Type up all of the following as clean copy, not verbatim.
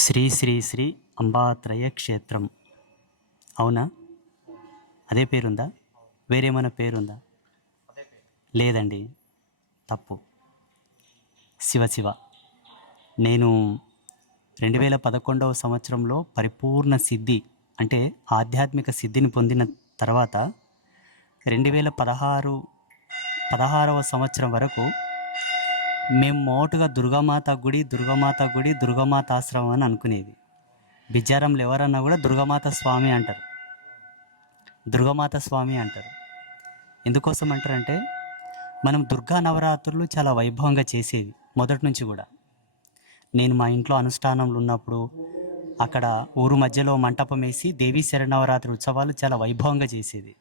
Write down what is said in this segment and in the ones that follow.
శ్రీ శ్రీ శ్రీ అంబాత్రయ క్షేత్రం. అవునా? అదే పేరుందా? వేరేమైనా పేరుందా? లేదండి, తప్పు. శివ శివ. నేను 2011 సంవత్సరంలో పరిపూర్ణ సిద్ధి అంటే ఆధ్యాత్మిక సిద్ధిని పొందిన తర్వాత 2016వ సంవత్సరం వరకు మేము మోటుగా దుర్గామాత గుడి దుర్గామాత ఆశ్రమం అని అనుకునేది. బిజ్జారంలో ఎవరన్నా కూడా దుర్గామాత స్వామి అంటారు. ఎందుకోసం అంటారంటే మనం దుర్గా నవరాత్రులు చాలా వైభవంగా చేసేది మొదటి నుంచి కూడా. నేను మా ఇంట్లో అనుష్ఠానంలో ఉన్నప్పుడు అక్కడ ఊరు మధ్యలో మంటపం వేసి దేవీ శరణవరాత్రి ఉత్సవాలు చాలా వైభవంగా చేసేది.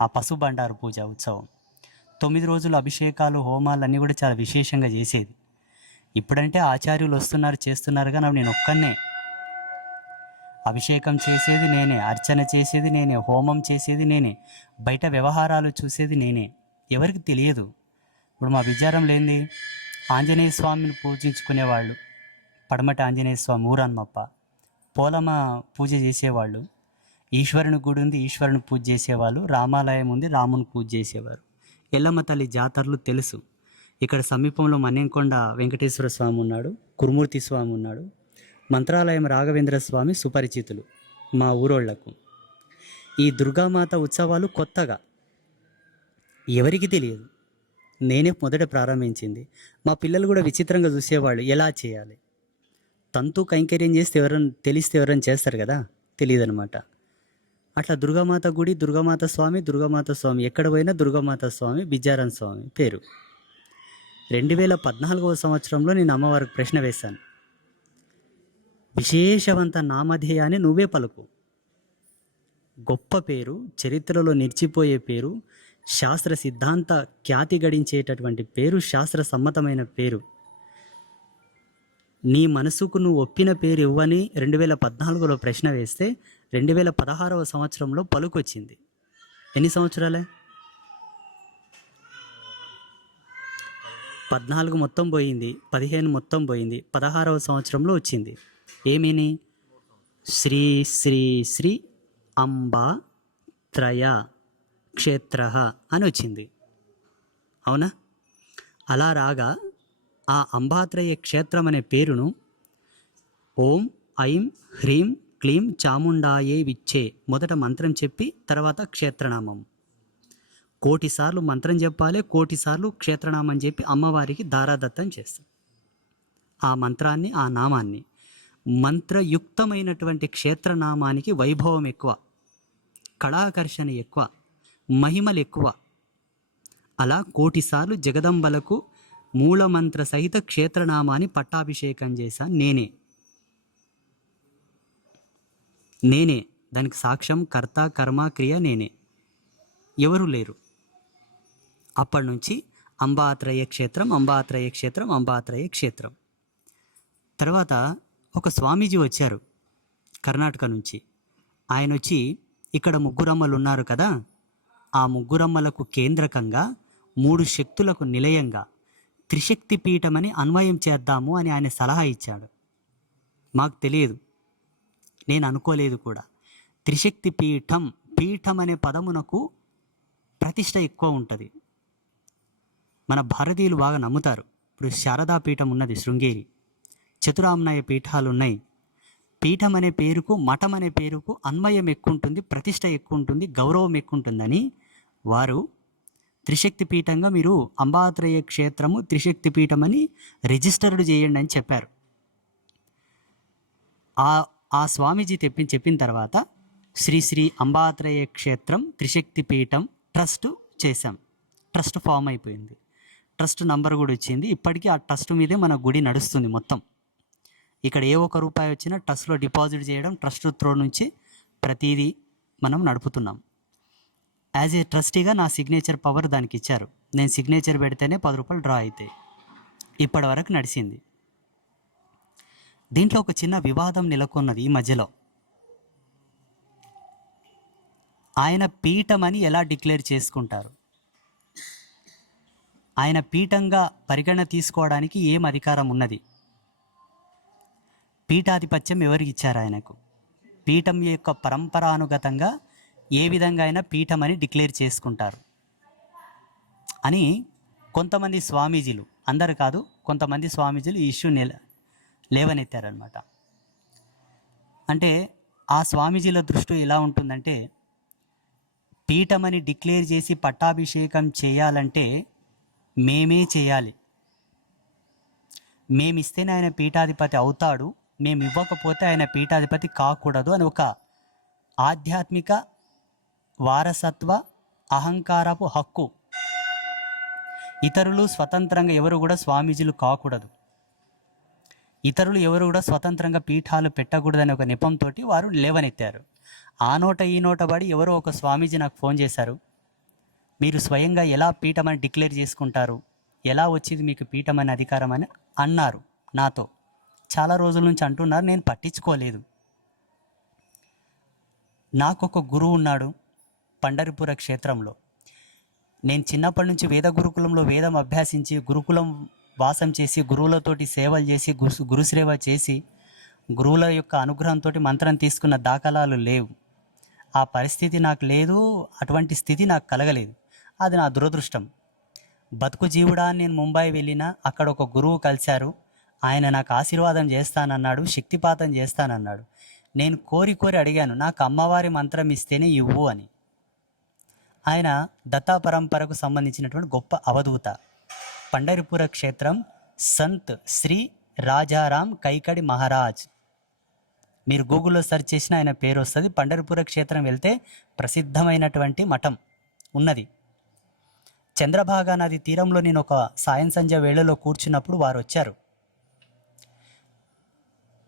ఆ పశు బండారు పూజ ఉత్సవం 9 రోజులు అభిషేకాలు హోమాలు అన్నీ కూడా చాలా విశేషంగా చేసేది. ఇప్పుడంటే ఆచార్యులు వస్తున్నారు చేస్తున్నారు, కానీ నేను ఒక్కనే అభిషేకం చేసేది నేనే, అర్చన చేసేది నేనే, హోమం చేసేది నేనే, బయట వ్యవహారాలు చూసేది నేనే. ఎవరికి తెలియదు. ఇప్పుడు మా విచారం లేనిది ఆంజనేయ స్వామిని పూజించుకునేవాళ్ళు, పడమటి ఆంజనేయ స్వామి ఊరన్నప్ప, పోలమ్మ పూజ చేసేవాళ్ళు, ఈశ్వరుని గుడి ఉంది ఈశ్వరుని పూజ చేసేవాళ్ళు, రామాలయం ఉంది రాముని పూజ చేసేవారు. ఎల్లమ్మ తల్లి జాతరలు తెలుసు. ఇక్కడ సమీపంలో మన్యంకొండ వెంకటేశ్వర స్వామి ఉన్నాడు, కురుమూర్తి స్వామి ఉన్నాడు, మంత్రాలయం రాఘవేంద్ర స్వామి సుపరిచితులు మా ఊరోళ్లకు. ఈ దుర్గామాత ఉత్సవాలు కొత్తగా ఎవరికి తెలియదు. నేనే మొదట ప్రారంభించింది. మా పిల్లలు కూడా విచిత్రంగా చూసేవాళ్ళు, ఎలా చేయాలి, తంతు కైంకర్యం చేస్తే ఎవరైనా తెలిస్తే ఎవరైనా చేస్తారు కదా, తెలియదు అనమాట. అట్లా దుర్గామాత గుడి దుర్గామాత స్వామి ఎక్కడ పోయినా దుర్గామాత స్వామి బిజ్జారం స్వామి పేరు. 2014వ సంవత్సరంలో నేను అమ్మవారికి ప్రశ్న వేశాను, విశేషవంత నామధేయాన్ని నువ్వే పలుకు, గొప్ప పేరు, చరిత్రలో నిలిచిపోయే పేరు, శాస్త్ర సిద్ధాంత ఖ్యాతి గడించేటటువంటి పేరు, శాస్త్ర సమ్మతమైన పేరు, నీ మనసుకు నువ్వు ఒప్పిన పేరు ఇవ్వని 2014లో ప్రశ్న వేస్తే 2016వ సంవత్సరంలో పలుకొచ్చింది. ఎన్ని సంవత్సరాలే? 14 మొత్తం పోయింది, 15 మొత్తం పోయింది, 16వ సంవత్సరంలో వచ్చింది. ఏమీని? శ్రీ శ్రీ శ్రీ అంబా త్రయ క్షేత్ర అని వచ్చింది. అవునా? అలా రాగా ఆ అంబాత్రయ క్షేత్రం అనే పేరును ఓం ఐం హ్రీం క్లీం చాముండాయే విచ్చే మొదట మంత్రం చెప్పి తర్వాత క్షేత్రనామం. 1,000,000 సార్లు మంత్రం చెప్పాలి, 1,000,000 సార్లు క్షేత్రనామం చెప్పి అమ్మవారికి దారాదత్తం చేస్తాం. ఆ మంత్రాన్ని, ఆ నామాన్ని, మంత్రయుక్తమైనటువంటి క్షేత్రనామానికి వైభవం ఎక్కువ, కళాకర్షణ ఎక్కువ, మహిమలు ఎక్కువ. అలా 1,000,000 సార్లు జగదంబలకు మూలమంత్ర సహిత క్షేత్రనామాన్ని పట్టాభిషేకం చేశాను నేనే. దానికి సాక్ష్యం, కర్త, కర్మ, క్రియ నేనే, ఎవరు లేరు. అప్పటి నుంచి అంబాత్రయ క్షేత్రం. తర్వాత ఒక స్వామీజీ వచ్చారు కర్ణాటక నుంచి. ఆయన వచ్చి, ఇక్కడ ముగ్గురమ్మలు ఉన్నారు కదా, ఆ ముగ్గురమ్మలకు కేంద్రకంగా 3 శక్తులకు నిలయంగా త్రిశక్తి పీఠమని అన్వయం చేద్దాము అని ఆయన సలహా ఇచ్చాడు. మాకు తెలియదు, నేను అనుకోలేదు కూడా. త్రిశక్తి పీఠం అనే పదమునకు ప్రతిష్ట ఎక్కువ ఉంటుంది. మన భారతీయులు బాగా నమ్ముతారు. ఇప్పుడు శారదా పీఠం ఉన్నది శృంగేరి, చతురామ్నాయ పీఠాలు ఉన్నాయి. పీఠం అనే పేరుకు, మఠం అనే పేరుకు అన్వయం ఎక్కువ ఉంటుంది, ప్రతిష్ట ఎక్కువ ఉంటుంది, గౌరవం ఎక్కువ ఉంటుందని వారు త్రిశక్తి పీఠంగా మీరు అంబాత్రయ క్షేత్రము త్రిశక్తి పీఠం అని రిజిస్టర్డ్ చేయండి అని చెప్పారు. ఆ స్వామీజీ చెప్పిన తర్వాత శ్రీ శ్రీ అంబాత్రయ క్షేత్రం త్రిశక్తి పీఠం ట్రస్ట్ చేశాం. ట్రస్ట్ ఫామ్ అయిపోయింది, ట్రస్ట్ నంబర్ కూడా వచ్చింది. ఇప్పటికీ ఆ ట్రస్ట్ మీదే మన గుడి నడుస్తుంది మొత్తం. ఇక్కడ ఏ ఒక్క రూపాయి వచ్చినా ట్రస్ట్లో డిపాజిట్ చేయడం, ట్రస్ట్ త్రో నుంచి ప్రతిదీ మనం నడుపుతున్నాం. యాజ్ ఏ ట్రస్టీగా నా సిగ్నేచర్ పవర్ దానికి ఇచ్చారు. నేను సిగ్నేచర్ పెడితేనే 10 రూపాయలు డ్రా అవుతాయి. ఇప్పటి వరకు నడిచింది. దీంట్లో ఒక చిన్న వివాదం నెలకొన్నది ఈ మధ్యలో. ఆయన పీఠమని ఎలా డిక్లేర్ చేసుకుంటారు? ఆయన పీఠంగా పరిగణన తీసుకోవడానికి ఏం అధికారం ఉన్నది? పీఠాధిపత్యం ఎవరికి ఇచ్చారు ఆయనకు? పీఠం యొక్క పరంపరానుగతంగా ఏ విధంగా అయినా పీఠం అని డిక్లేర్ చేసుకుంటారు అని కొంతమంది స్వామీజీలు, అందరు కాదు, కొంతమంది స్వామీజీలు ఈ ఇష్యూ లేవనెత్తారనమాట. అంటే ఆ స్వామీజీల దృష్టి ఎలా ఉంటుందంటే, పీఠమని డిక్లేర్ చేసి పట్టాభిషేకం చేయాలంటే మేమే చేయాలి, మేమిస్తేనే ఆయన పీఠాధిపతి అవుతాడు, మేము ఇవ్వకపోతే ఆయన పీఠాధిపతి కాకూడదు అని ఒక ఆధ్యాత్మిక వారసత్వ అహంకారపు హక్కు. ఇతరులు స్వతంత్రంగా ఎవరు కూడా స్వామీజీలు కాకూడదు, ఇతరులు ఎవరు కూడా స్వతంత్రంగా పీఠాలు పెట్టకూడదని ఒక నెపంతో వారు లేవనెత్తారు. ఆ నోట ఈ నోట పడి ఎవరో ఒక స్వామీజీ నాకు ఫోన్ చేశారు, మీరు స్వయంగా ఎలా పీఠం అని డిక్లేర్ చేసుకుంటారు, ఎలా వచ్చింది మీకు పీఠం అనే అధికారం అని అన్నారు నాతో. చాలా రోజుల నుంచి అంటున్నారు, నేను పట్టించుకోలేదు. నాకు ఒక గురువు ఉన్నాడు పండరిపుర క్షేత్రంలో. నేను చిన్నప్పటి నుంచి వేద గురుకులంలో వేదం అభ్యాసించి, గురుకులం వాసం చేసి, గురువులతోటి సేవలు చేసి, గురుసేవ చేసి, గురువుల యొక్క అనుగ్రహంతో మంత్రం తీసుకున్న దాఖలాలు లేవు. ఆ పరిస్థితి నాకు లేదు, అటువంటి స్థితి నాకు కలగలేదు. అది నా దురదృష్టం. బతుకు జీవుడా అని నేను ముంబై వెళ్ళినా అక్కడ ఒక గురువు కలిశారు. ఆయన నాకు ఆశీర్వాదం చేస్తానన్నాడు, శక్తిపాతం చేస్తానన్నాడు. నేను కోరి అడిగాను, నాకు అమ్మవారి మంత్రం ఇస్తేనే ఇవ్వు అని. ఆయన దత్తా పరంపరకు సంబంధించినటువంటి గొప్ప అవధూత. పండరిపుర క్షేత్రం సంత్ శ్రీ రాజారాం కైకడి మహారాజ్, మీరు గూగుల్లో సెర్చ్ చేసిన ఆయన పేరు వస్తుంది. పండరిపుర క్షేత్రం వెళ్తే ప్రసిద్ధమైనటువంటి మఠం ఉన్నది. చంద్రభాగా నది తీరంలో నేను ఒక సాయం సంధ్య వేళలో కూర్చున్నప్పుడు వారు వచ్చారు.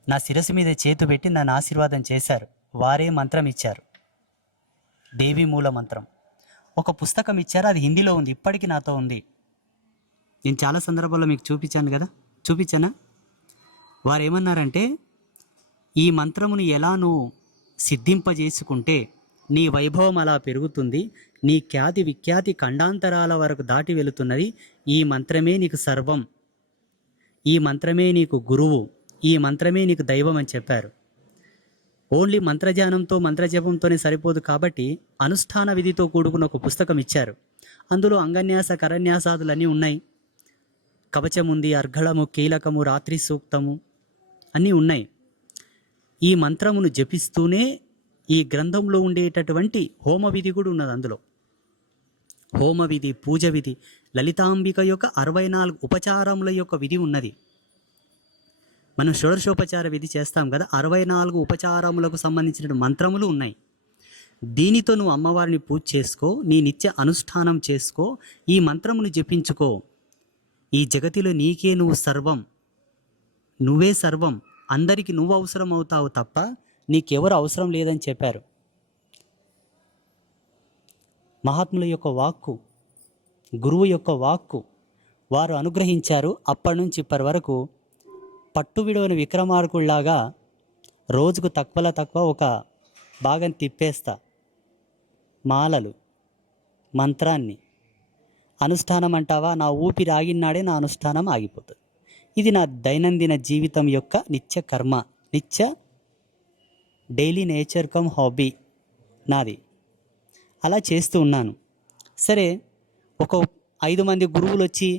నా శిరస్సు మీద చేతు పెట్టి నన్ను ఆశీర్వాదం చేశారు. వారే మంత్రం ఇచ్చారు, దేవి మూల మంత్రం. ఒక పుస్తకం ఇచ్చారు, అది హిందీలో ఉంది, ఇప్పటికీ నాతో ఉంది. నేను చాలా సందర్భాల్లో మీకు చూపించాను కదా, చూపించానా? వారు ఏమన్నారంటే, ఈ మంత్రమును ఎలా నువ్వు సిద్ధింపజేసుకుంటే నీ వైభవం అలా పెరుగుతుంది, నీ ఖ్యాతి విఖ్యాతి ఖండాంతరాల వరకు దాటి వెళుతున్నది. ఈ మంత్రమే నీకు సర్వం, ఈ మంత్రమే నీకు గురువు, ఈ మంత్రమే నీకు దైవం అని చెప్పారు. ఓన్లీ మంత్రధ్యానంతో మంత్రజపంతోనే సరిపోదు కాబట్టి అనుష్ఠాన విధితో కూడుకున్న ఒక పుస్తకం ఇచ్చారు. అందులో అంగన్యాస కరన్యాసాదులన్నీ ఉన్నాయి. కవచం ఉంది, అర్ఘళము, కీలకము, రాత్రి సూక్తము అన్నీ ఉన్నాయి. ఈ మంత్రమును జపిస్తూనే ఈ గ్రంథంలో ఉండేటటువంటి హోమ విధి కూడా ఉన్నది. అందులో హోమ విధి, పూజ విధి, లలితాంబిక యొక్క 64 ఉపచారముల యొక్క విధి ఉన్నది. మనం షోడశోపచార విధి చేస్తాం కదా, 64 ఉపచారములకు సంబంధించిన మంత్రములు ఉన్నాయి. దీనితో నువ్వు అమ్మవారిని పూజ చేసుకో, నీ నిత్య అనుష్ఠానం చేసుకో, ఈ మంత్రమును జపించుకో. ఈ జగతిలో నీకే నువ్వు సర్వం, నువ్వే సర్వం, అందరికీ నువ్వు అవసరం అవుతావు తప్ప నీకెవరు అవసరం లేదని చెప్పారు. మహాత్ముల యొక్క వాక్కు, గురువు యొక్క వాక్కు వారు అనుగ్రహించారు. అప్పటి నుంచి ఇప్పటి వరకు పట్టు విడవని విక్రమార్కుల్లాగా రోజుకు తక్కువ ఒక భాగం తిప్పేస్తా. మాలలు, మంత్రాన్ని అనుష్ఠానం అంటావా, నా ఊపిరి ఆగినాడే నా అనుష్ఠానం ఆగిపోతుంది. ఇది నా దైనందిన జీవితం యొక్క నిత్య కర్మ, నిత్య డైలీ నేచర్ కమ్ హాబీ నాది. అలా చేస్తూ ఉన్నాను. సరే, ఒక 5 మంది గురువులు వచ్చి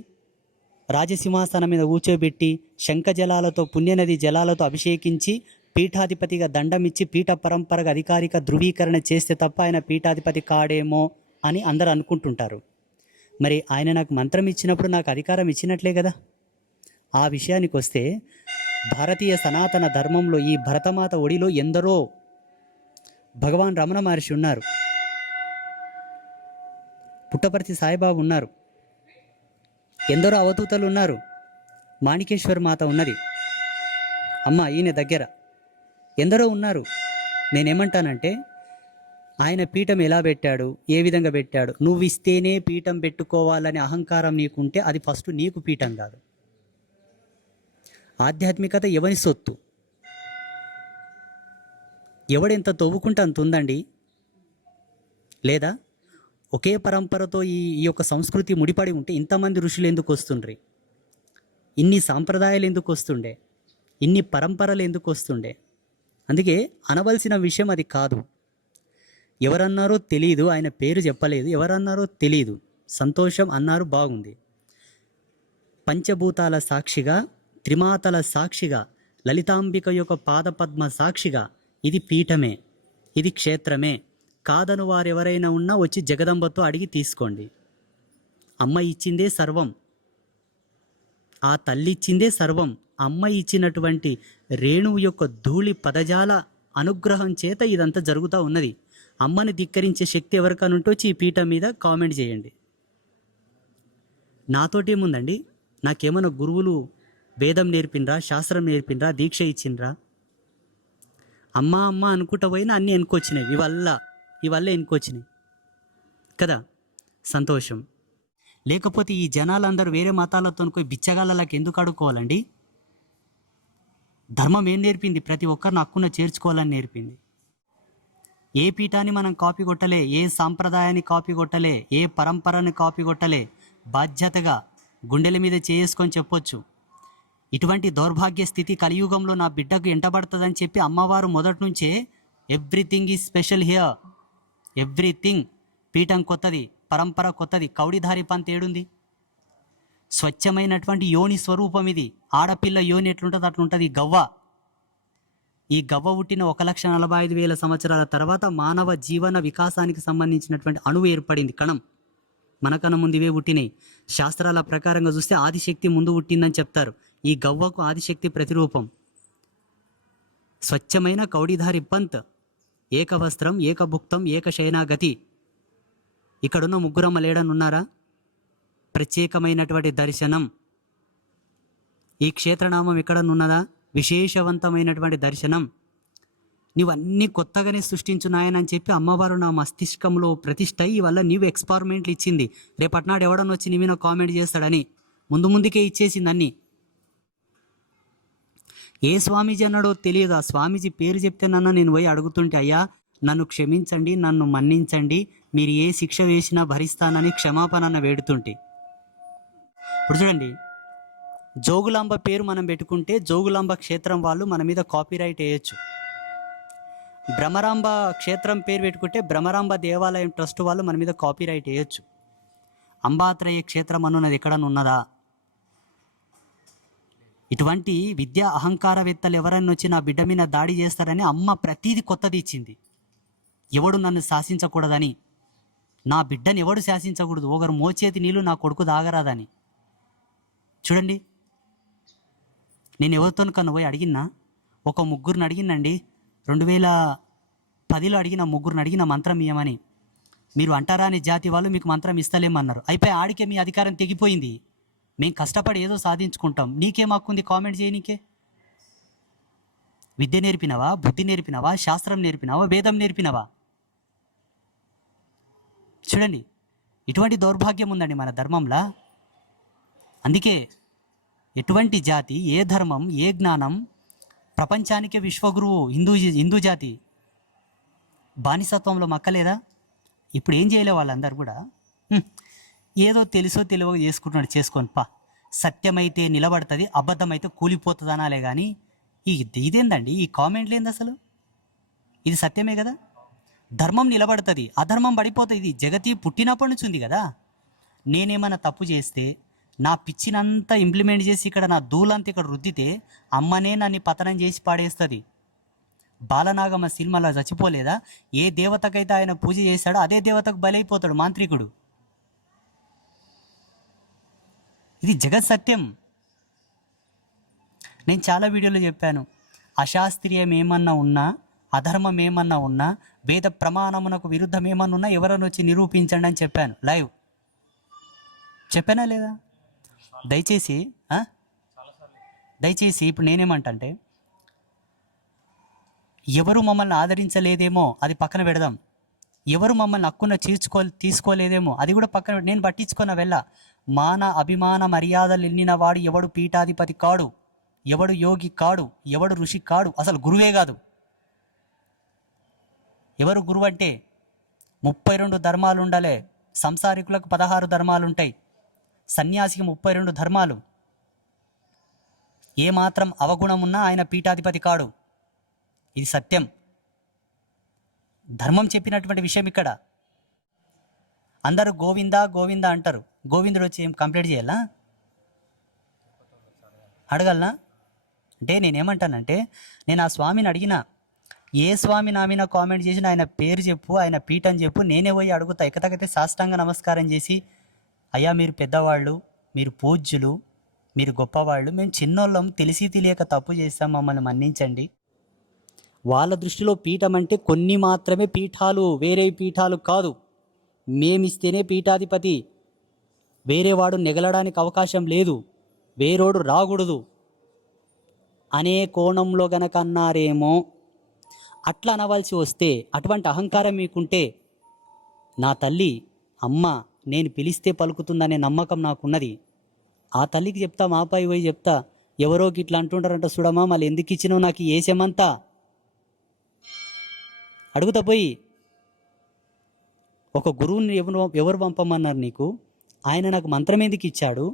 రాజసింహాసనం మీద కూర్చోబెట్టి శంఖజలాలతో, పుణ్యనది జలాలతో అభిషేకించి పీఠాధిపతిగా దండమిచ్చి పీఠ పరంపరగా అధికారిక ధృవీకరణ చేస్తే తప్ప ఆయన పీఠాధిపతి కాడేమో అని అందరూ అనుకుంటుంటారు. మరి ఆయన నాకు మంత్రం ఇచ్చినప్పుడు నాకు అధికారం ఇచ్చినట్లే కదా. ఆ విషయానికి వస్తే, భారతీయ సనాతన ధర్మంలో ఈ భరతమాత ఒడిలో ఎందరో భగవాన్ రమణ మహర్షి ఉన్నారు, పుట్టపర్తి సాయిబాబు ఉన్నారు, ఎందరో అవధూతలు ఉన్నారు, మాణికేశ్వర మాత ఉన్నది, అమ్మ ఈయన దగ్గర ఎందరో ఉన్నారు. నేనేమంటానంటే, ఆయన పీఠం ఎలా పెట్టాడు, ఏ విధంగా పెట్టాడు? నువ్వు ఇస్తేనే పీఠం పెట్టుకోవాలనే అహంకారం నీకుంటే అది ఫస్ట్ నీకు పీఠం కాదు. ఆధ్యాత్మికత ఎవని సొత్తు, ఎవడెంత తవ్వుకుంటే అంత ఉందండి. లేదా ఒకే పరంపరతో ఈ యొక్క సంస్కృతి ముడిపడి ఉంటే ఇంతమంది ఋషులు ఎందుకు వస్తుండ్రి, ఇన్ని సాంప్రదాయాలు ఎందుకు వస్తుండే? ఇన్ని పరంపరలు ఎందుకు వస్తుండే? అందుకే అనవలసిన విషయం అది కాదు. ఎవరన్నారో తెలియదు, ఆయన పేరు చెప్పలేదు, ఎవరన్నారో తెలియదు. సంతోషం అన్నారు, బాగుంది. పంచభూతాల సాక్షిగా, త్రిమాతల సాక్షిగా, లలితాంబిక యొక్క పాదపద్మ సాక్షిగా ఇది పీఠమే, ఇది క్షేత్రమే. కాదను వారెవరైనా ఉన్నా వచ్చి జగదంబతో అడిగి తీసుకోండి. అమ్మ ఇచ్చిందే సర్వం, ఆ తల్లి ఇచ్చిందే సర్వం. అమ్మ ఇచ్చినటువంటి రేణువు యొక్క ధూళి పదజాల అనుగ్రహం చేత ఇదంతా జరుగుతూ ఉన్నది. అమ్మని ధిక్కరించే శక్తి ఎవరికనుంటే వచ్చి ఈ పీఠం మీద కామెంట్ చేయండి. నాతోటి ఏముందండి? నాకేమైనా గురువులు వేదం నేర్పినరా, శాస్త్రం నేర్పినరా, దీక్ష ఇచ్చిండ్రా? అమ్మ అమ్మ అనుకుంటా పోయినా అన్నీ ఎన్నుకొచ్చినాయి, ఇవల్ల ఎన్నుకొచ్చినాయి కదా. సంతోషం. లేకపోతే ఈ జనాలందరూ వేరే మతాలతో పోయి బిచ్చగాళ్ళకి ఎందుకు అడుక్కోవాలండి? ధర్మం ఏం నేర్పింది? ప్రతి ఒక్కరిని హక్కున చేర్చుకోవాలని నేర్పింది. ఏ పీఠాన్ని మనం కాపీ కొట్టలే, ఏ సాంప్రదాయాన్ని కాపీ కొట్టలే, ఏ పరంపరని కాపీ కొట్టలే. బాధ్యతగా గుండెల మీద చేసుకొని చెప్పొచ్చు, ఇటువంటి దౌర్భాగ్య స్థితి కలియుగంలో నా బిడ్డకు ఎంటబడుతుందని చెప్పి అమ్మవారు మొదటి నుంచే everything is special here, everything. పీఠం కొత్తది, పరంపర కొత్తది. కౌడిధారి పంత్ ఏడుంది? స్వచ్ఛమైనటువంటి యోని స్వరూపం ఇది. ఆడపిల్ల యోని ఎట్లుంటుంది అట్లుంటుంది గవ్వ. ఈ గవ్వ పుట్టిన 1,45,000 సంవత్సరాల తర్వాత మానవ జీవన వికాసానికి సంబంధించినటువంటి అణువు ఏర్పడింది, కణం. మనకన్నా ముందు ఇవే పుట్టినాయి. శాస్త్రాల ప్రకారంగా చూస్తే ఆదిశక్తి ముందు పుట్టిందని చెప్తారు. ఈ గవ్వకు ఆదిశక్తి ప్రతిరూపం. స్వచ్ఛమైన కౌడిధారి పంత్, ఏకవస్త్రం, ఏకభుక్తం, ఏకశయనాగతి. ఇక్కడున్న ముగ్గురమ్మ లేడనున్నారా? ప్రత్యేకమైనటువంటి దర్శనం. ఈ క్షేత్రనామం ఎక్కడనున్నదా? విశేషవంతమైనటువంటి దర్శనం. నీవన్నీ కొత్తగానే సృష్టించున్నాయని చెప్పి అమ్మవారు నా మస్తిష్కంలో ప్రతిష్ట అయ్యి వల్ల నీవు ఎక్స్పెరిమెంట్లు ఇచ్చింది. రేపటినాడు ఎవడన్నా వచ్చి నీ మీద కామెంట్ చేస్తాడని ముందుకే ఇచ్చేసింది అన్నీ. ఏ స్వామీజీ అన్నాడో తెలియదు. ఆ స్వామీజీ పేరు చెప్తేనన్నా నేను పోయి అడుగుతుంటే, అయ్యా నన్ను క్షమించండి, నన్ను మన్నించండి, మీరు ఏ శిక్ష వేసినా భరిస్తానని క్షమాపణ వేడుతుంటే. ఇప్పుడు చూడండి, జోగులాంబ పేరు మనం పెట్టుకుంటే జోగులాంబ క్షేత్రం వాళ్ళు మన మీద కాపీరైట్ వేయచ్చు. భ్రమరాంబ క్షేత్రం పేరు పెట్టుకుంటే భ్రమరాంబ దేవాలయం ట్రస్ట్ వాళ్ళు మన మీద కాపీరైట్ వేయచ్చు. అంబాత్రయ క్షేత్రం అన్నది ఎక్కడనున్నదా? ఇటువంటి విద్యా అహంకారవేత్తలు ఎవరైనా వచ్చి నా బిడ్డ మీద దాడి చేస్తారని అమ్మ ప్రతీది కొత్తది ఇచ్చింది. ఎవడు నన్ను శాసించకూడదని, నా బిడ్డని ఎవడు శాసించకూడదు, ఒకరు మోచేతి నీళ్ళు నా కొడుకు దాగరాదని. చూడండి, నేను ఎవరితో కన్నా పోయి అడిగినా, ఒక ముగ్గురిని అడిగినండి. 2010లో అడిగిన ముగ్గురిని అడిగిన మంత్రం ఇవ్వమని. మీరు అంటారా అని జాతి వాళ్ళు మీకు మంత్రం ఇస్తలేమన్నారు. అయిపోయి ఆడికే మీ అధికారం తెగిపోయింది. మేము కష్టపడి ఏదో సాధించుకుంటాం, నీకేం హక్కుంది కామెంట్ చేయనీకే? విద్య నేర్పినవా, బుద్ధి నేర్పినవా, శాస్త్రం నేర్పినవా, వేదం నేర్పినవా? చూడండి, ఇటువంటి దౌర్భాగ్యం ఉందండి మన ధర్మంలా. అందుకే ఎటువంటి జాతి, ఏ ధర్మం, ఏ జ్ఞానం, ప్రపంచానికే విశ్వగురువు హిందూ జాతి బానిసత్వంలో మక్కలేదా? ఇప్పుడు ఏం చేయలే వాళ్ళందరూ కూడా ఏదో తెలుసో తెలియక చేసుకుంటున్నాడు, చేసుకొని పా. సత్యమైతే నిలబడుతుంది, అబద్ధమైతే కూలిపోతుంది అనాలే కానీ ఇదేందండి ఈ కామెంట్లు ఏంది అసలు? ఇది సత్యమే కదా. ధర్మం నిలబడుతుంది, అధర్మం పడిపోతుంది. ఇది జగతి పుట్టినప్పటి నుంచి ఉంది కదా. నేనేమైనా తప్పు చేస్తే నా పిచ్చినంతా ఇంప్లిమెంట్ చేసి ఇక్కడ నా ధూళంతా ఇక్కడ రుద్దితే అమ్మనే నన్ను పతనం చేసి పాడేస్తుంది. బాలనాగమ్మ సినిమాలో చచ్చిపోలేదా? ఏ దేవతకైతే ఆయన పూజ చేశాడో అదే దేవతకు బలైపోతాడు మాంత్రికుడు. ఇది జగత్ సత్యం. నేను చాలా వీడియోలో చెప్పాను, అశాస్త్రీయం ఏమన్నా ఉన్నా, అధర్మం ఏమన్నా ఉన్నా, వేద ప్రమాణమునకు విరుద్ధం ఏమన్నా ఉన్నా ఎవరైనా వచ్చి నిరూపించండి అని చెప్పాను. లైవ్ చెప్పానా లేదా? దయచేసి ఇప్పుడు నేనేమంటే, ఎవరు మమ్మల్ని ఆదరించలేదేమో అది పక్కన పెడదాం, ఎవరు మమ్మల్ని హక్కున తీసుకోలేదేమో అది కూడా పక్కన. నేను పట్టించుకున్న వెళ్ళ మాన అభిమాన మర్యాదలు ఎన్నిన వాడు ఎవడు పీఠాధిపతి కాడు, ఎవడు యోగి కాడు, ఎవడు ఋషి కాడు, అసలు గురువే కాదు. ఎవరు గురువు అంటే 32 ధర్మాలు ఉండాలి, సంసారికులకు 16 ధర్మాలు ఉంటాయి, సన్యాసికి 32 ధర్మాలు. ఏమాత్రం అవగుణం ఉన్నా ఆయన పీఠాధిపతి కాడు. ఇది సత్యం. ధర్మం చెప్పినటువంటి విషయం ఇక్కడ. అందరూ గోవిందా గోవిందా అంటారు. గోవిందుడు వచ్చి ఏం కంప్లైంట్ చేయాలా? అడగలనా? అంటే నేనేమంటానంటే, నేను ఆ స్వామిని అడిగినా, ఏ స్వామి నా మీద కామెంట్ చేసినా ఆయన పేరు చెప్పు, ఆయన పీఠం చెప్పు, నేనే పోయి అడుగుతా. ఎక్కతకైతే సాష్టాంగ నమస్కారం చేసి, అయ్యా మీరు పెద్దవాళ్ళు, మీరు పూజ్యులు, మీరు గొప్పవాళ్ళు, మేము చిన్నోళ్ళం, తెలిసి తెలియక తప్పు చేస్తాం, మమ్మల్ని మన్నించండి. వాళ్ళ దృష్టిలో పీఠం అంటే కొన్ని మాత్రమే పీఠాలు, వేరే పీఠాలు కాదు. మేమిస్తేనే పీఠాధిపతి, వేరేవాడు నెగలడానికి అవకాశం లేదు, వేరోడు రాకూడదు అనే కోణంలో గనక అన్నారేమో. అట్లా అనవలసి వస్తే, అటువంటి అహంకారం మీకుంటే, నా తల్లి అమ్మ నేను పిలిస్తే పలుకుతుందనే నమ్మకం నాకున్నది. ఆ తల్లికి చెప్తా, మా పై పోయి చెప్తా, ఎవరోకి ఇట్లా అంటుంటారంట చూడమ్మా, మళ్ళీ ఎందుకు ఇచ్చినావు నాకు ఈ ఏసేమంతా అడుగుతా పోయి. ఒక గురువుని ఎవరు పంపమన్నారు నీకు? ఆయన నాకు మంత్రం ఎందుకు ఇచ్చాడు?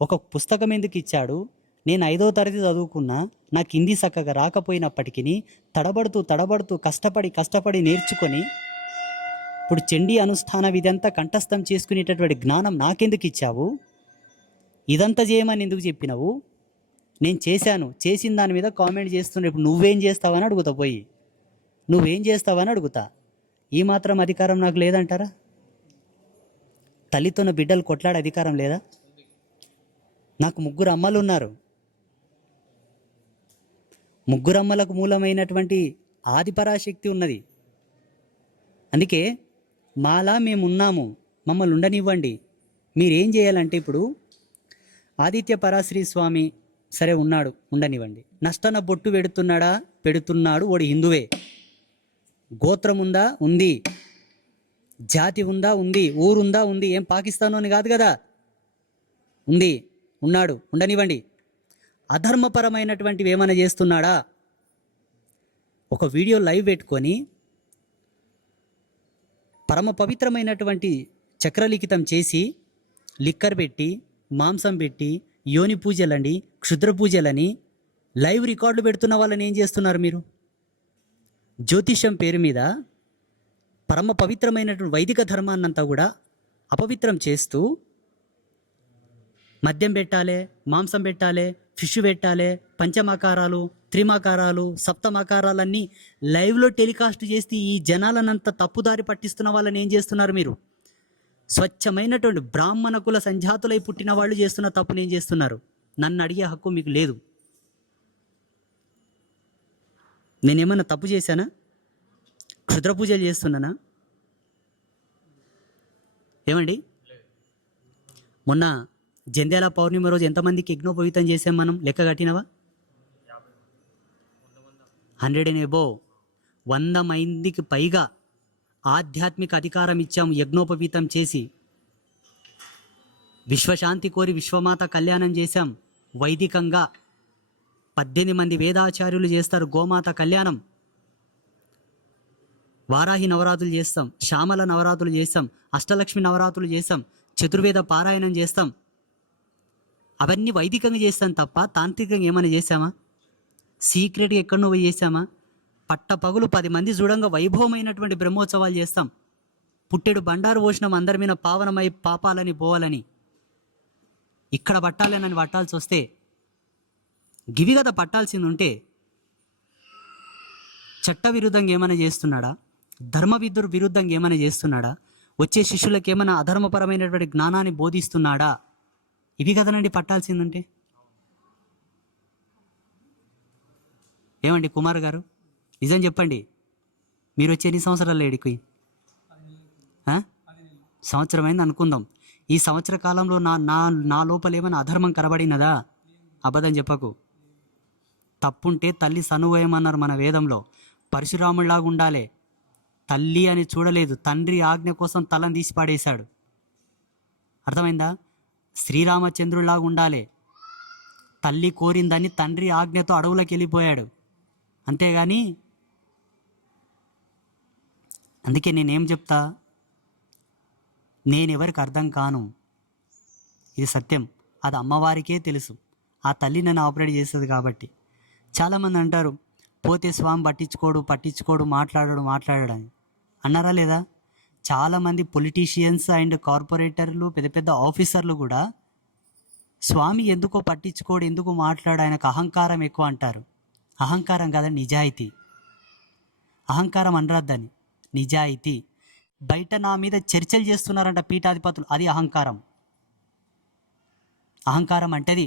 ఒక పుస్తకం ఎందుకు ఇచ్చాడు? నేను 5వ తరగతి చదువుకున్నా, నాకు హిందీ చక్కగా రాకపోయినప్పటికీ తడబడుతూ కష్టపడి నేర్చుకొని ఇప్పుడు చండీ అనుష్ఠాన విధంతా కంఠస్థం చేసుకునేటటువంటి జ్ఞానం నాకెందుకు ఇచ్చావు? ఇదంతా చేయమని ఎందుకు చెప్పినావు? నేను చేశాను, చేసిన దాని మీద కామెంట్ చేస్తున్నా. ఇప్పుడు నువ్వేం చేస్తావని అడుగుతా పోయి, నువ్వేం చేస్తావని అడుగుతా. ఈ మాత్రం అధికారం నాకు లేదంటారా? తల్లితోన బిడ్డలు కొట్లాడే అధికారం లేదా? నాకు 3 అమ్మలు ఉన్నారు. 3 అమ్మలకు మూలమైనటువంటి ఆదిపరాశక్తి ఉన్నది. అందుకే మాలా మేమున్నాము, మమ్మల్ని ఉండనివ్వండి. మీరేం చేయాలంటే, ఇప్పుడు ఆదిత్య పరాశ్రీ స్వామి సరే ఉన్నాడు, ఉండనివ్వండి. నష్టన బొట్టు పెడుతున్నాడు, వాడు హిందువే. గోత్రం ఉందా? ఉంది. జాతి ఉందా? ఉంది. ఊరుందా? ఉంది. ఏం పాకిస్తాను అని కాదు కదా, ఉంది, ఉన్నాడు, ఉండనివ్వండి. అధర్మపరమైనటువంటివి ఏమైనా చేస్తున్నాడా? ఒక వీడియో లైవ్ పెట్టుకొని పరమ పవిత్రమైనటువంటి చక్రలిఖితం చేసి, లిక్కర్ పెట్టి, మాంసం పెట్టి, యోని పూజలని, క్షుద్ర పూజలని లైవ్ రికార్డులు పెడుతున్న వాళ్ళని ఏం చేస్తున్నారు మీరు? జ్యోతిష్యం పేరు మీద పరమ పవిత్రమైనటువంటి వైదిక ధర్మాన్నంతా కూడా అపవిత్రం చేస్తూ, మద్యం పెట్టాలి, మాంసం పెట్టాలి, ఫిష్ పెట్టాలి, పంచమాకారాలు, త్రిమాకారాలు, సప్తమాకారాలన్నీ లైవ్లో టెలికాస్ట్ చేసి ఈ జనాలనంతా తప్పుదారి పట్టిస్తున్న వాళ్ళని ఏం చేస్తున్నారు మీరు? స్వచ్ఛమైనటువంటి బ్రాహ్మణ కుల సంజాతులై పుట్టిన వాళ్ళు చేస్తున్న తప్పుని ఏం చేస్తున్నారు? నన్ను అడిగే హక్కు మీకు లేదు. నేనేమన్నా తప్పు చేశానా? క్షుద్ర పూజలు చేస్తున్నానా? ఏమండి, మొన్న జంధ్యాల పౌర్ణిమ రోజు ఎంతమందికి యజ్ఞోపవీతం చేసాం మనం? లెక్క కట్టినవా? 100 and above, 100 మందికి పైగా ఆధ్యాత్మిక అధికారం ఇచ్చాం యజ్ఞోపవీతం చేసి. విశ్వశాంతి కోరి విశ్వమాత కళ్యాణం చేశాం వైదికంగా. 18 మంది వేదాచార్యులు చేస్తారు గోమాత కళ్యాణం. వారాహి నవరాత్రులు చేస్తాం, శ్యామల నవరాత్రులు చేస్తాం, అష్టలక్ష్మి నవరాత్రులు చేస్తాం, చతుర్వేద పారాయణం చేస్తాం. అవన్నీ వైదికంగా చేస్తాం తప్ప తాంత్రికంగా ఏమైనా చేశామా? సీక్రెట్గా ఎక్కడనో పోయి చేశామా? పట్టపగులు 10 మంది చూడంగా వైభవమైనటువంటి బ్రహ్మోత్సవాలు చేస్తాం. పుట్టెడు బండారు పోషణం అందరి మీద పావనమై పాపాలని పోవాలని. ఇక్కడ పట్టాలని పట్టాల్సి వస్తే గివి కదా పట్టాల్సింది. ఉంటే చట్ట విరుద్ధంగా ఏమైనా చేస్తున్నాడా? ధర్మ విరుద్ధంగా ఏమైనా చేస్తున్నాడా? వచ్చే శిష్యులకు ఏమైనా అధర్మపరమైనటువంటి జ్ఞానాన్ని బోధిస్తున్నాడా? ఇవి కదనండి పట్టాల్సిందంటే. ఏమండి కుమార్ గారు, నిజం చెప్పండి, మీరు వచ్చి ఎన్ని సంవత్సరాలు ఏడికి? సంవత్సరం అయింది అనుకుందాం. ఈ సంవత్సర కాలంలో నా లోపల ఏమైనా అధర్మం కనబడినదా? అబద్ధం చెప్పకు. తప్పుంటే తల్లి సనువయమన్నారు మన వేదంలో. పరశురాముడిలాగా ఉండాలి. తల్లి అని చూడలేదు, తండ్రి ఆజ్ఞ కోసం తలను తీసి పాడేశాడు. అర్థమైందా? శ్రీరామచంద్రుడిలాగా ఉండాలి. తల్లి కోరిందని తండ్రి ఆజ్ఞతో అడవులకు వెళ్ళిపోయాడు. అంతేగాని అందుకే నేనేం చెప్తా, నేనెవరికి అర్థం కాను. ఇది సత్యం. అది అమ్మవారికే తెలుసు. ఆ తల్లి నన్ను ఆపరేట్ చేస్తుంది కాబట్టి. చాలామంది అంటారు పోతే స్వామి పట్టించుకోడు మాట్లాడని అన్నారా లేదా? చాలామంది పొలిటీషియన్స్ అండ్ కార్పొరేటర్లు పెద్ద పెద్ద ఆఫీసర్లు కూడా స్వామి ఎందుకో పట్టించుకోడు, ఎందుకు మాట్లాడు, ఆయనకు అహంకారం ఎక్కువ అంటారు. అహంకారం కదా, నిజాయితీ. అహంకారం అనరాద్దని, నిజాయితీ. బయట నా మీద చర్చలు చేస్తున్నారంట పీఠాధిపతులు, అది అహంకారం. అహంకారం అంటేది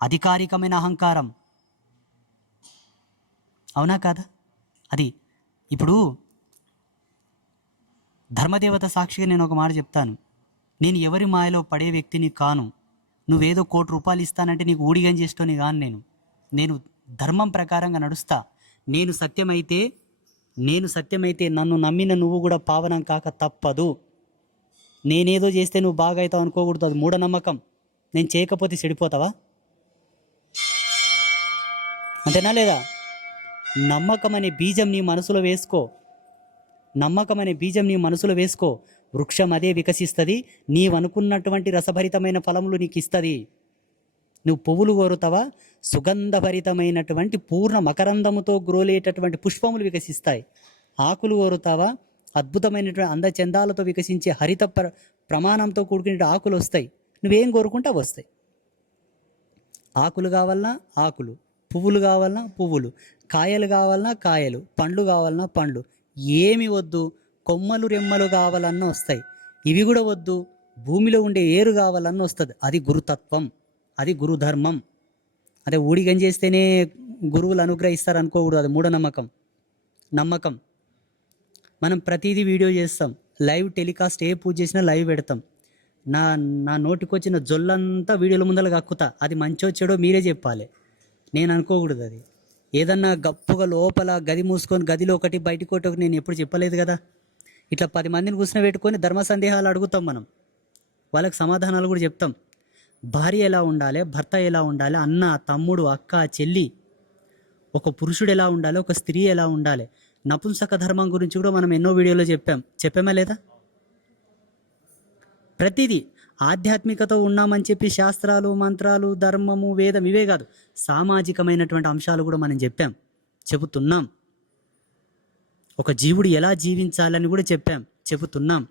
అధికారికమైన అహంకారం, అవునా కాదా? అది ఇప్పుడు ధర్మదేవత సాక్షిగా నేను ఒక మాట చెప్తాను. నేను ఎవరి మాయలో పడే వ్యక్తిని కాను. నువ్వేదో ₹1,00,00,000 ఇస్తానంటే నీకు ఊడిగం చేసేటోని కాను. నేను ధర్మం ప్రకారంగా నడుస్తా. నేను సత్యమైతే నన్ను నమ్మిన నువ్వు కూడా పావనం కాక తప్పదు. నేనేదో చేస్తే నువ్వు బాగా అవుతావు అనుకోకూడదు, అది మూఢనమ్మకం. నేను చేయకపోతే చెడిపోతావా? అంతేనా లేదా? నమ్మకం అనే బీజం నీ మనసులో వేసుకో. వృక్షం అదే వికసిస్తుంది, నీవనుకున్నటువంటి రసభరితమైన ఫలములు నీకు ఇస్తుంది. నువ్వు పువ్వులు కోరుతావా? సుగంధభరితమైనటువంటి పూర్ణ మకరందముతో గ్రోలేటటువంటి పుష్పములు వికసిస్తాయి. ఆకులు కోరుతావా? అద్భుతమైనటువంటి అందచందాలతో వికసించే హరిత ప్రమాణంతో కూడుకునే ఆకులు వస్తాయి. నువ్వేం కోరుకుంటే అవి వస్తాయి. ఆకులు కావాలన్నా ఆకులు, పువ్వులు కావాలన్నా పువ్వులు, కాయలు కావాలన్నా కాయలు, పండ్లు కావాలన్నా పండ్లు. ఏమి వద్దు, కొమ్మలు రెమ్మలు కావాలన్నా వస్తాయి. ఇవి కూడా వద్దు, భూమిలో ఉండే ఏరు కావాలన్నా వస్తుంది. అది గురుతత్వం, అది గురుధర్మం. అదే ఊడిగం చేస్తేనే గురువులు అనుగ్రహిస్తారు అనుకోకూడదు, అది మూఢనమ్మకం. నమ్మకం. మనం ప్రతిదీ వీడియో చేస్తాం, లైవ్ టెలికాస్ట్, ఏ పూజ చేసినా లైవ్ పెడతాం. నా నోటికొచ్చిన జొల్లంతా వీడియోల ముందర కక్కుతా. అది మంచో చెడో మీరే చెప్పాలి, నేను అనుకోకూడదు. అది ఏదన్నా గప్పుగా లోపల గది మూసుకొని గదిలో ఒకటి బయటికి ఒకటి నేను ఎప్పుడు చెప్పలేదు కదా. ఇట్లా 10 మందిని కూర్చుని పెట్టుకొని ధర్మ సందేహాలు అడుగుతాం మనం, వాళ్ళకి సమాధానాలు కూడా చెప్తాం. భార్య ఎలా ఉండాలి, భర్త ఎలా ఉండాలి, అన్న తమ్ముడు అక్క చెల్లి, ఒక పురుషుడు ఎలా ఉండాలి, ఒక స్త్రీ ఎలా ఉండాలి. నపుంసక ధర్మం గురించి కూడా మనం ఎన్నో వీడియోలో చెప్పామా లేదా? ప్రతిదీ ఆధ్యాత్మికతో ఉన్నామని చెప్పి శాస్త్రాలు, మంత్రాలు, ధర్మము, వేదం ఇవే కాదు, సామాజికమైనటువంటి అంశాలు కూడా మనం చెబుతున్నాం. ఒక జీవుడు ఎలా జీవించాలని కూడా చెబుతున్నాం.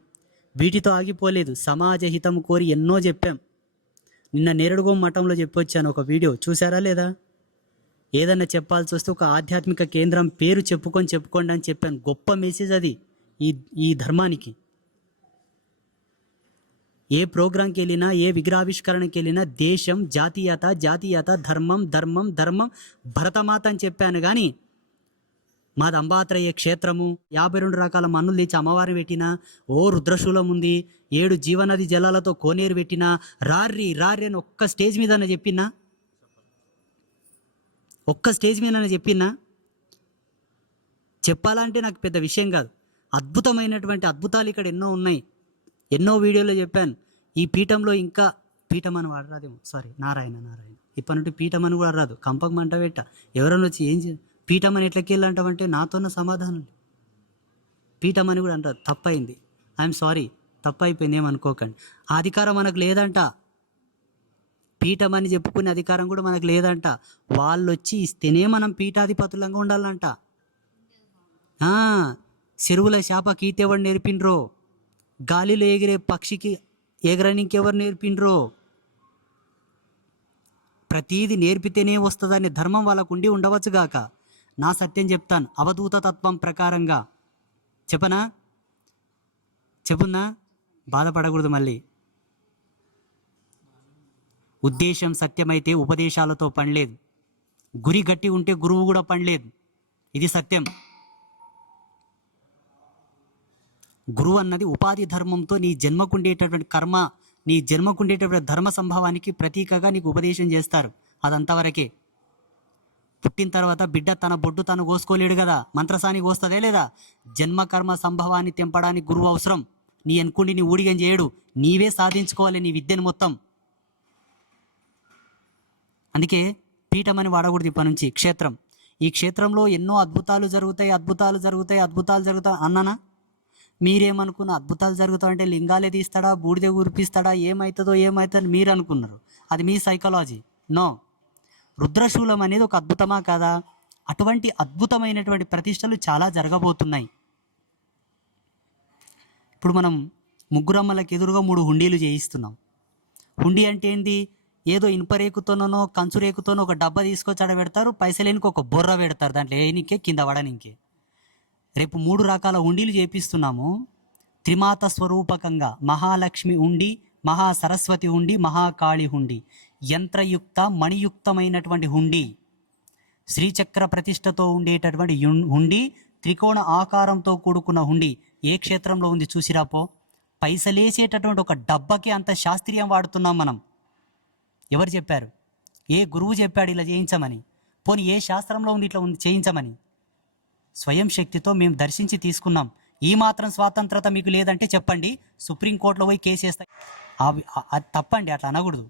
వీటితో ఆగిపోలేదు, సమాజ హితం కోరి ఎన్నో చెప్పాం. నిన్న నేరడుగోం మఠంలో చెప్పొచ్చాను, ఒక వీడియో చూసారా లేదా? ఏదన్నా చెప్పాల్సి వస్తే ఒక ఆధ్యాత్మిక కేంద్రం పేరు చెప్పుకోండి అని చెప్పాను. గొప్ప మెసేజ్ అది ఈ ధర్మానికి. ఏ ప్రోగ్రాంకి వెళ్ళినా, ఏ విగ్రహావిష్కరణకి వెళ్ళినా దేశం, జాతీయత, ధర్మం, భరతమాత అని చెప్పాను. కానీ మాది అంబాత్రయ్య క్షేత్రము, 52 రకాల మన్నులు తెచ్చి అమ్మవారిని పెట్టినా, రుద్రశూలం ఉంది, 7 జీవనది జలాలతో కోనేరు పెట్టినా, రార్రి అని ఒక్క స్టేజ్ మీద చెప్పినా, చెప్పాలంటే నాకు పెద్ద విషయం కాదు. అద్భుతమైనటువంటి అద్భుతాలు ఇక్కడ ఎన్నో ఉన్నాయి, ఎన్నో వీడియోలో చెప్పాను. ఈ పీఠంలో ఇంకా పీఠం అని వాడరాదేమో, సారీ, నారాయణ ఇప్పటి నుండి పీఠం అని కూడా రాదు. కంపక మంట పెట్ట ఎవరన్నా వచ్చి ఏం పీఠం అని ఎట్లకి వెళ్ళంటావంటే నాతోన్న సమాధానం. పీఠం అని కూడా అంటారు, తప్పైంది, ఐఎమ్ సారీ, తప్పైపోయింది, ఏమనుకోకండి. ఆ అధికారం మనకు లేదంట. పీఠం అని చెప్పుకునే అధికారం కూడా మనకు లేదంట. వాళ్ళు వచ్చి ఇస్తేనే మనం పీఠాధిపతులంగా ఉండాలంట. చెరువుల చేపకి ఈత ఎవరు నేర్పిండ్రో, గాలిలో ఎగిరే పక్షికి ఎగరనికి ఎవరు నేర్పిండ్రో, ప్రతీది నేర్పితేనే వస్తుందనే ధర్మం వాళ్ళకు ఉండవచ్చుగాక. నా సత్యం చెప్తాను, అవధూత తత్వం ప్రకారంగా చెప్పున్నా, బాధపడకూడదు. మళ్ళీ ఉద్దేశం సత్యమైతే ఉపదేశాలతో పనిలేదు, గురి గట్టి ఉంటే గురువు కూడా పనిలేదు. ఇది సత్యం. గురువు అన్నది ఉపాధి ధర్మంతో నీ జన్మకుండేటటువంటి కర్మ, నీ జన్మకుండేటటువంటి ధర్మ సంభవానికి ప్రతీకగా నీకు ఉపదేశం చేస్తారు. అదంతవరకే. పుట్టిన తర్వాత బిడ్డ తన బొడ్డు తను కోసుకోలేడు కదా, మంత్రసాని కోస్తుందే లేదా? జన్మ కర్మ సంభవాన్ని తెంపడానికి గురువు అవసరం. నీ అనుకుండి నీ ఊడిగం చేయడు, నీవే సాధించుకోవాలి నీ విద్యను మొత్తం. అందుకే పీఠం అని వాడకూడదు ఇప్పటి నుంచి, క్షేత్రం. ఈ క్షేత్రంలో ఎన్నో అద్భుతాలు జరుగుతాయి అన్నానా? మీరేమనుకున్న అద్భుతాలు జరుగుతాయంటే లింగాలే తీస్తాడా, బూడిద గురిపిస్తాడా, ఏమవుతుందో మీరు అనుకున్నారు. అది మీ సైకాలజీ. నో. రుద్రశూలం అనేది ఒక అద్భుతమా కాదా? అటువంటి అద్భుతమైనటువంటి ప్రతిష్టలు చాలా జరగబోతున్నాయి. ఇప్పుడు మనం ముగ్గురమ్మలకు ఎదురుగా 3 హుండీలు చేయిస్తున్నాం. హుండీ అంటే ఏంది? ఏదో ఇనుప రేకుతోనో కంచు రేకుతోనో ఒక డబ్బా తీసుకొచ్చి ఆడ పెడతారు, పైసలేనికి ఒక బొర్ర పెడతారు, దాంట్లో ఏనికే కింద పడనికే. రేపు 3 రకాల హుండీలు చేపిస్తున్నాము. త్రిమాత స్వరూపకంగా మహాలక్ష్మి హుండీ, మహాసరస్వతి హుండీ, మహాకాళి హుండీ, యంత్రయుక్త మణియుక్తమైనటువంటి హుండీ, శ్రీచక్ర ప్రతిష్టతో ఉండేటటువంటి హుండీ, త్రికోణ ఆకారంతో కూడుకున్న హుండీ. ఏ క్షేత్రంలో ఉంది చూసిరాపో. పైసలేసేటటువంటి ఒక డబ్బాకి అంత శాస్త్రీయం వాడుతున్నాం మనం. ఎవరు చెప్పారు? ఏ గురువు చెప్పాడు ఇలా చేయించమని? పోనీ ఏ శాస్త్రంలో ఉంది ఇట్లా ఉంది చేయించమని? స్వయం శక్తితో మేము దర్శించి తీసుకున్నాం. ఈ మాత్రం స్వాతంత్రత మీకు లేదంటే చెప్పండి, సుప్రీంకోర్టులో పోయి కేసు వేస్తాయి. అది తప్పండి, అట్లా అనకూడదు.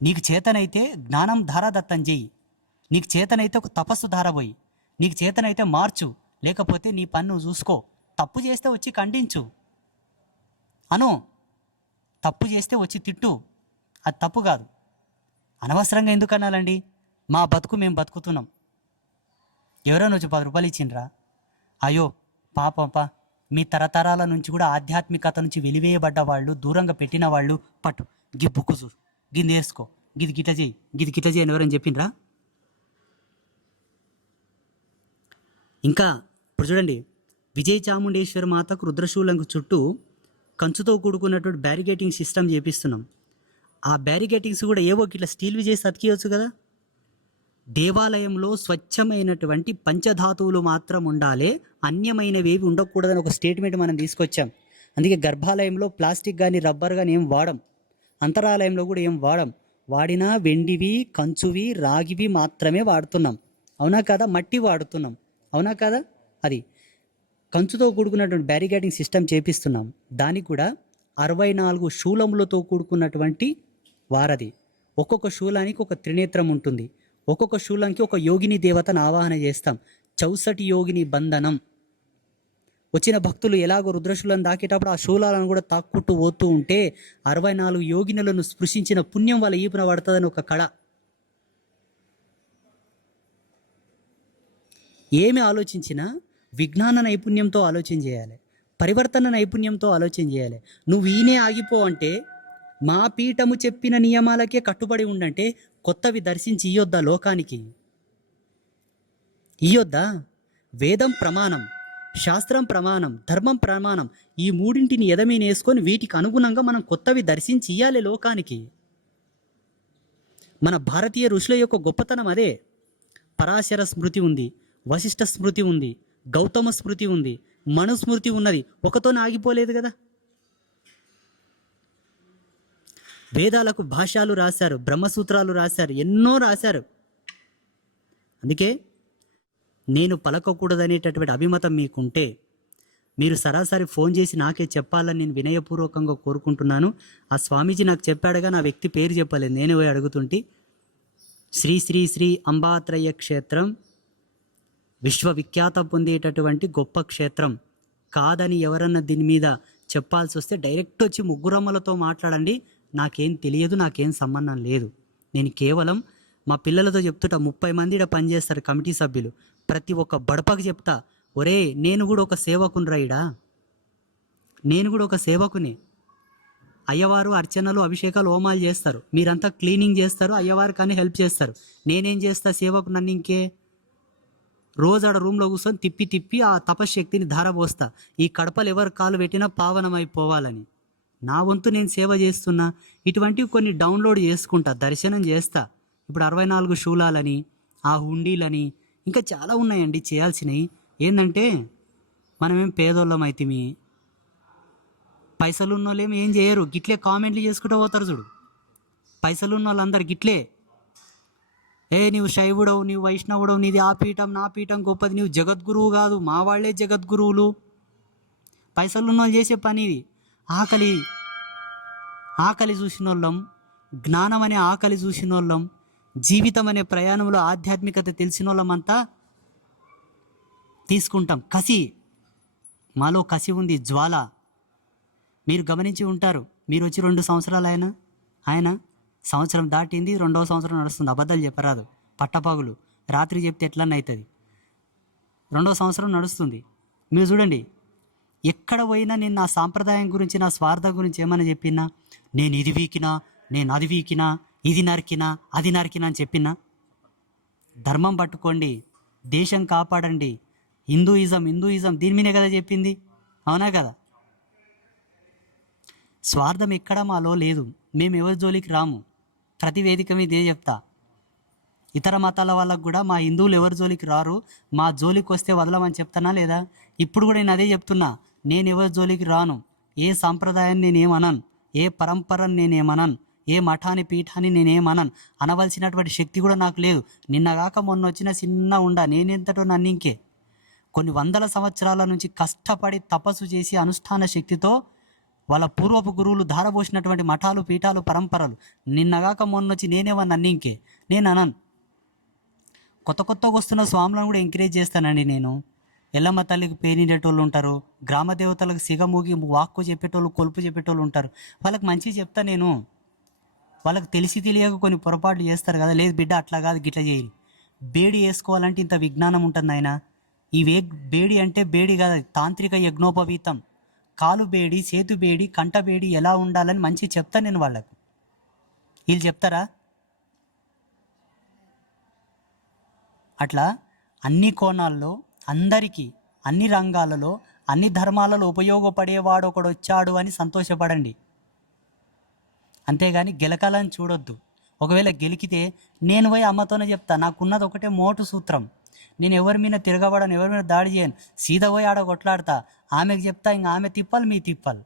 నీకు చేతనైతే జ్ఞానం ధారాదత్తం చెయ్యి, నీకు చేతనైతే ఒక తపస్సు ధారబోయి, నీకు చేతనైతే మార్చు, లేకపోతే నీ పన్ను చూసుకో. తప్పు చేస్తే వచ్చి ఖండించు, అను. తప్పు చేస్తే వచ్చి తిట్టు, అది తప్పు కాదు. అనవసరంగా ఎందుకు అనాలండి? మా బతుకు మేము బతుకుతున్నాం. ఎవరైనా వచ్చి 10 రూపాయలు ఇచ్చిండ్రా? అయ్యో పాపంపా, మీ తరతరాల నుంచి కూడా ఆధ్యాత్మికత నుంచి వెలివేయబడ్డ వాళ్ళు, దూరంగా పెట్టిన వాళ్ళు, పట్టు గి బుక్కు చూడు, గి నేర్చుకో, గిది గిట్ట చేయి, గిది గిట్ట చేయి అని ఎవరైనా చెప్పిండ్రా? ఇంకా ఇప్పుడు చూడండి, విజయ చాముండేశ్వరి మాతకు రుద్రశూలంకు చుట్టూ కంచుతో కూడుకున్నటువంటి బ్యారిగేటింగ్ సిస్టమ్ చేపిస్తున్నాం. ఆ బ్యారిగేటింగ్స్ కూడా ఏవో ఇట్లా స్టీల్వి చేసి అతికియవచ్చు కదా. దేవాలయంలో స్వచ్ఛమైనటువంటి పంచధాతువులు మాత్రం ఉండాలి, అన్యమైనవి ఏవి ఉండకూడదని ఒక స్టేట్మెంట్ మనం తీసుకొచ్చాం. అందుకే గర్భాలయంలో ప్లాస్టిక్ కానీ రబ్బర్ కానీ ఏం వాడం, అంతరాలయంలో కూడా ఏం వాడం. వాడినా వెండివి, కంచువి, రాగివి మాత్రమే వాడుతున్నాం. అవునా కదా? మట్టి వాడుతున్నాం. అవునా కదా? అది కంచుతో కూడుకున్నటువంటి బ్యారిగేటింగ్ సిస్టమ్ చేపిస్తున్నాం. దానికి కూడా 64 శూలములతో కూడుకున్నటువంటి వారధి. ఒక్కొక్క శూలానికి ఒక త్రినేత్రం ఉంటుంది. ఒక్కొక్క శూలానికి ఒక యోగిని దేవతను ఆవాహన చేస్తాం. 64 యోగిని బంధనం. వచ్చిన భక్తులు ఎలాగో రుద్రశూలను దాకేటప్పుడు ఆ శూలాలను కూడా తాక్కుంటూ పోతూ ఉంటే 64 యోగినులను స్పృశించిన పుణ్యం వాళ్ళ ఈపున పడుతుందని ఒక కళ. ఏమి ఆలోచించినా విజ్ఞాన నైపుణ్యంతో ఆలోచన చేయాలి, పరివర్తన నైపుణ్యంతో ఆలోచన చేయాలి. నువ్వు ఈయనే ఆగిపో అంటే, మా పీఠము చెప్పిన నియమాలకే కట్టుబడి ఉండంటే కొత్తవి దర్శించి ఇయ్యొద్దా లోకానికి? ఇయ్యొద్దా? వేదం ప్రమాణం, శాస్త్రం ప్రమాణం, ధర్మం ప్రమాణం. ఈ మూడింటిని ఎదమీనేసుకొని వీటికి అనుగుణంగా మనం కొత్తవి దర్శించి ఇయ్యాలి లోకానికి. మన భారతీయ ఋషుల యొక్క గొప్పతనం అదే. పరాశర స్మృతి ఉంది, వశిష్ఠ స్మృతి ఉంది, గౌతమ స్మృతి ఉంది, మనుస్మృతి ఉన్నది. ఒకతో ఆగిపోలేదు కదా. వేదాలకు భాష్యాలు రాశారు, బ్రహ్మసూత్రాలు రాశారు, ఎన్నో రాశారు. అందుకే నేను పలకకూడదనేటటువంటి అభిమతం మీకుంటే మీరు సరాసరి ఫోన్ చేసి నాకే చెప్పాలని నేను వినయపూర్వకంగా కోరుకుంటున్నాను. ఆ స్వామీజీ నాకు చెప్పాడుగా, నా వ్యక్తి పేరు చెప్పలేదు, నేనే పోయి అడుగుతుంటే. శ్రీ శ్రీ శ్రీ అంబాత్రయ క్షేత్రం విశ్వవిఖ్యాతం పొందేటటువంటి గొప్ప క్షేత్రం కాదని ఎవరన్నా దీని మీద చెప్పాల్సి వస్తే డైరెక్ట్ వచ్చి ముగ్గురమ్మలతో మాట్లాడండి. నాకేం తెలియదు, నాకేం సంబంధం లేదు. నేను కేవలం మా పిల్లలతో చెప్తుంటా, 30 మంది ఇక్కడ పనిచేస్తారు కమిటీ సభ్యులు. ప్రతి ఒక్క బడపకు చెప్తా, ఒరే నేను కూడా ఒక సేవకుని రాయిడా, నేను కూడా ఒక సేవకుని. అయ్యవారు అర్చనలు, అభిషేకాలు, హోమాలు చేస్తారు, మీరంతా క్లీనింగ్ చేస్తారు, అయ్యవారు కానీ హెల్ప్ చేస్తారు. నేనేం చేస్తా సేవకు? నన్ను ఇంకే రోజు ఆడ రూమ్లో కూర్చొని తిప్పి తిప్పి ఆ తపశ్శక్తిని ధారపోస్తా. ఈ కడపలు ఎవరు కాలు పెట్టినా పావనమైపోవాలని. నా వంతు నేను సేవ చేస్తున్నా. ఇటువంటివి కొన్ని డౌన్లోడ్ చేసుకుంటా, దర్శనం చేస్తా. ఇప్పుడు 64 శూలాలని, ఆ హుండీలని, ఇంకా చాలా ఉన్నాయండి చేయాల్సినవి. ఏంటంటే మనమేం పేదోళ్ళం అయితేమి, పైసలు ఉన్న వాళ్ళేమో ఏం చేయరు, గిట్లే కామెంట్లు చేసుకుంటూ పోతారు చూడు. పైసలు ఉన్న వాళ్ళందరు గిట్లే, నీవు శైవుడవు, నీవు వైష్ణవుడవు, నీది ఆ పీఠం నా పీఠం గొప్పది, నీవు జగద్గురువు కాదు, మా వాళ్ళే జగద్గురువులు. పైసలున్న వాళ్ళు చేసే పని ఇది. ఆకలి చూసిన వాళ్ళం, జ్ఞానం అనే ఆకలి చూసిన వాళ్ళం, జీవితం అనే ప్రయాణంలో ఆధ్యాత్మికత తెలిసిన వాళ్ళమంతా తీసుకుంటాం. కసి, మాలో కసి ఉంది, జ్వాల. మీరు గమనించి ఉంటారు, మీరు వచ్చి 2 సంవత్సరాలు ఆయన సంవత్సరం దాటింది, 2వ సంవత్సరం నడుస్తుంది. అబద్ధాలు చెప్పరాదు. పట్టపగులు రాత్రి చెప్తే ఎట్లన్నా అవుతుంది. 2వ సంవత్సరం నడుస్తుంది. మీరు చూడండి, ఎక్కడ పోయినా నేను నా సాంప్రదాయం గురించి, నా స్వార్థం గురించి ఏమైనా చెప్పినా, నేను ఇది వీకినా, నేను అది వీకినా, ఇది నరికినా, అది నరికినా అని చెప్పినా. ధర్మం పట్టుకోండి, దేశం కాపాడండి, హిందూయిజం దీని మీదే కదా చెప్పింది, అవునా కదా? స్వార్థం ఎక్కడ మాలో లేదు. మేము ఎవరి జోలికి రాము. ప్రతి వేదిక మీద ఇదే చెప్తా. ఇతర మతాల వాళ్ళకు కూడా మా హిందువులు ఎవరి జోలికి రారు, మా జోలికి వస్తే వదలమని చెప్తానా లేదా? ఇప్పుడు కూడా నేను అదే చెప్తున్నా. నేను ఎవరి జోలికి రాను. ఏ సాంప్రదాయాన్ని నేనేమనను, ఏ పరంపరను నేనేమనను, ఏ మఠాన్ని పీఠాన్ని నేనేమనను. అనవలసినటువంటి శక్తి కూడా నాకు లేదు. నిన్నగాక మొన్న వచ్చిన చిన్న ఉండా నేనెంతటో నన్నింకే కొన్ని వందల సంవత్సరాల నుంచి కష్టపడి తపస్సు చేసి అనుష్ఠాన శక్తితో వాళ్ళ పూర్వపు గురువులు ధారపోసినటువంటి మఠాలు, పీఠాలు, పరంపరలు. నిన్నగాక మొన్నొచ్చి నేనేమన్నా నన్నింకే నేను అనను. కొత్తగా వస్తున్న స్వాములను కూడా ఎంకరేజ్ చేస్తానండి నేను. ఎల్లమ్మ తల్లికి పేనిడేటోళ్ళు ఉంటారు, గ్రామ దేవతలకు సిగమూగి వాక్కు చెప్పేటోళ్ళు, కొలుపు చెప్పేటోళ్ళు ఉంటారు. వాళ్ళకి మంచిగా చెప్తా నేను. వాళ్ళకి తెలిసి తెలియక కొన్ని పొరపాట్లు చేస్తారు కదా, లేదు బిడ్డ అట్లా కాదు గిట్లా చేయి. బేడి వేసుకోవాలంటే ఇంత విజ్ఞానం ఉంటుంది ఆయన. బేడి అంటే బేడి కాదు, తాంత్రిక యజ్ఞోపవీతం. కాలు బేడి, చేతు బేడి, కంట బేడి ఎలా ఉండాలని మంచిగా చెప్తాను నేను వాళ్ళకు. వీళ్ళు చెప్తారా? అట్లా అన్ని కోణాల్లో, అందరికీ, అన్ని రంగాలలో, అన్ని ధర్మాలలో ఉపయోగపడేవాడు ఒకడు వచ్చాడు అని సంతోషపడండి. అంతేగాని గెలకాలని చూడొద్దు. ఒకవేళ గెలికితే నేను పోయి అమ్మతోనే చెప్తా, నాకున్నది ఒకటే మోటు సూత్రం. నేను ఎవరి మీద తిరగబడను, ఎవరి మీద దాడి చేయను. సీదా పోయి ఆడ కొట్లాడతా. ఆమెకు చెప్తా, ఇంకా ఆమె తిప్పాలి, మీ తిప్పాలి.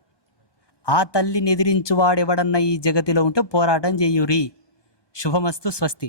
ఆ తల్లిని ఎదిరించువాడెవడన్నా ఈ జగతిలో ఉంటే పోరాటం చెయ్యురి. శుభమస్తు. స్వస్తి.